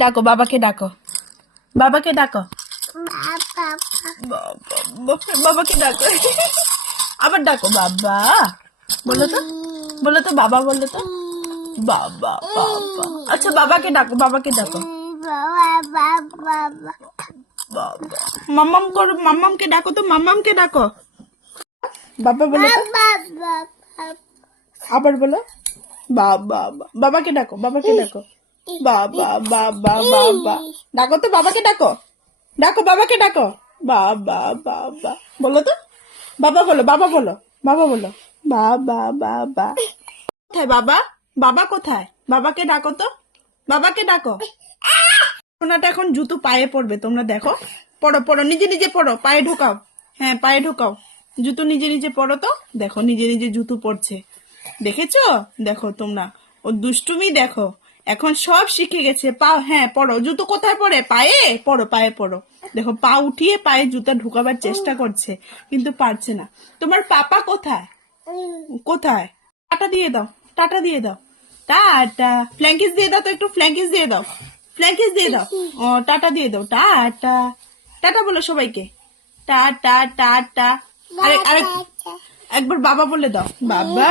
ডাকো বাবাকে, ডাকো বাবাকে, ডাকো বাবাকে, ডাকো আবার ডাকো বাবা। বলো তো, বলো তো বাবা, বলো তো বাবা বাবা। আচ্ছা বাবাকে ডাকো, বাবাকে ডাকো। বাবা মাম্মাম করো, মাম্মামকে ডাকো তো, মাম্মামকে ডাকো। বাবা বলো তো, আবার বলো বাবা। বাবাকে ডাকো, বাবাকে ডাকো। বাবা বাবা বাবা ডাকো তো, বাবাকে ডাকো, ডাকো বাবাকে ডাকো। বাবা বাবা বলো তো, বাবা বলো, বাবা বলো, বাবা বলো বাবা বাবা। কোথায় বাবা? বাবা কোথায়? বাবাকে ডাকো তো, বাবাকে ডাকো। সোনাটা এখন জুতো পায়ে পড়বে, তোমরা দেখো। পড়ো পড়ো, নিজে নিজে পড়ো, পায়ে ঢোকাও। হ্যাঁ পায়ে ঢোকাও, জুতো নিজে নিজে পড়ো তো। দেখো নিজে নিজে জুতো পড়ছে, দেখেছো? দেখো তোমরা, ও দুষ্টুমি দেখো, এখন সব শিখে গেছে। পা, হ্যাঁ পড়ো, জুতো কোথায় পড়ে? পায়ে পড়ো, পায়ে পড়ো। দেখো পা উঠিয়ে পায়ে জুতা ঢুকাবার চেষ্টা করছে, কিন্তু পারছে না। তোমার পাপা কোথায়? কোথায়? টাটা দিয়ে দাও, টাটা দিয়ে দাও, টাটা। ফ্ল্যাঙ্কিস দিয়ে দাও তো, একটু ফ্ল্যাঙ্কিস দিয়ে দাও, ফ্ল্যাঙ্কিস দিয়ে দাও। ও টাটা দিয়ে দাও, টাটা। টাটা বলো সবাইকে, টাটা টাটা। আরে আরে একবার বাবা বলে দাও, বাবা।